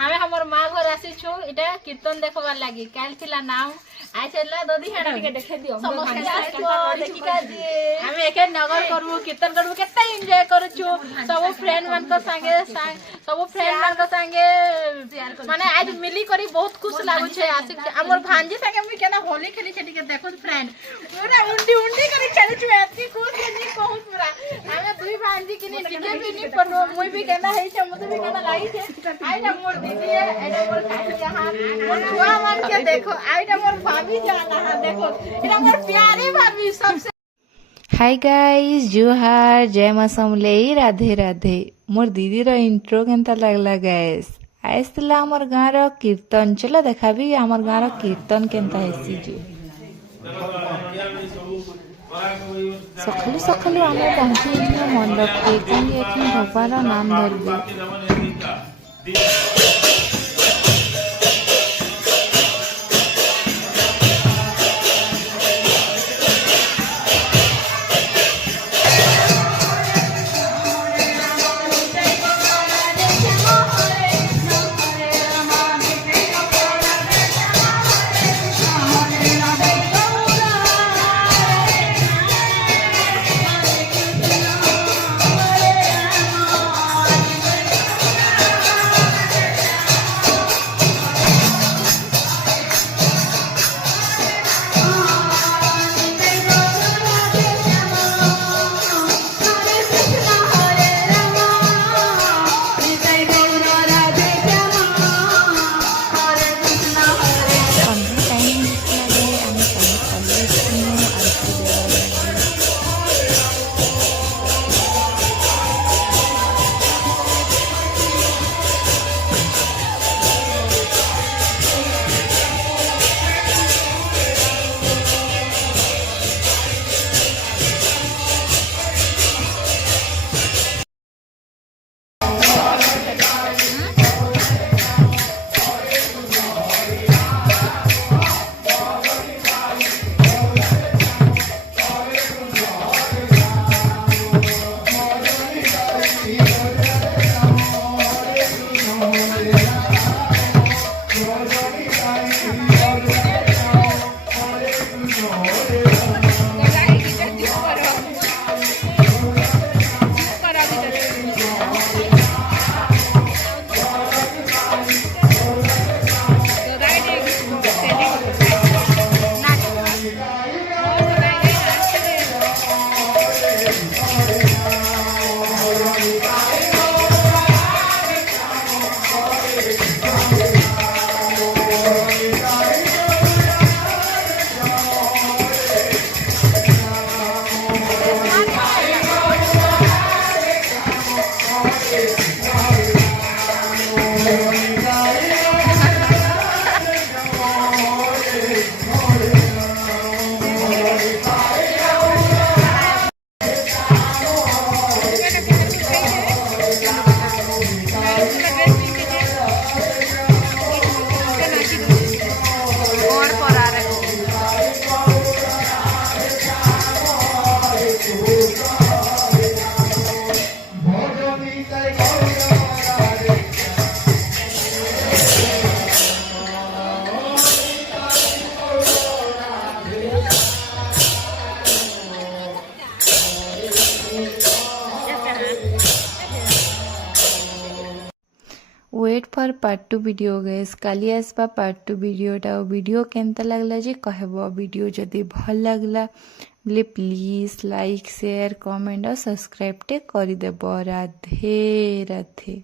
हमें हमर माँ घर आसी छु इटा कीर्तन देखबार लागि काल थिला नाम आइ छला ददी हेडा के देखे दियो हमें एके नगर करबो कीर्तन करबो केते एन्जॉय करू छु सब फ्रेंड मन को संगे सब फ्रेंड मन को संगे माने आज मिली करी बहुत खुश लागु छे आशिक हमर भांजी संगे मुई केना होली खेली छेटी के देखो फ्रेंड पूरा उंडी उंडी करी खेली छु एती खुश नहीं कहू पूरा हमें दुई भांजी किनी डीजे भी नहीं पनो मुई भी केना है छे मुते भी केना लाई छे आइटा मोर दीदी है आइटा मोर काकी यहाँ मोर छुआ मन के देखो आइटा मोर भाभी जाना है देखो इरा मोर प्यारी भाभी सबसे हाय गाइस जोहार जय मां समलेई राधे राधे मोर दीदी रो इंट्रो केनता लागला गाइस आइसला हमर गाँ रो कीर्तन चलो देखाबी हमर गाँ रो कीर्तन केनता हेसी जो सखलु सखलु आमे पहुंची मंडप के कहीं एक भगवान रो नाम धरबे wait for part 2 video guys काली आसबा पार्ट 2 वीडियोटा वीडियो केनता लागला जे कहबो वीडियो जदी भल लागला बोले प्लीज लाइक शेयर कमेंट और सब्सक्राइब टे करि देबो राधे राधे।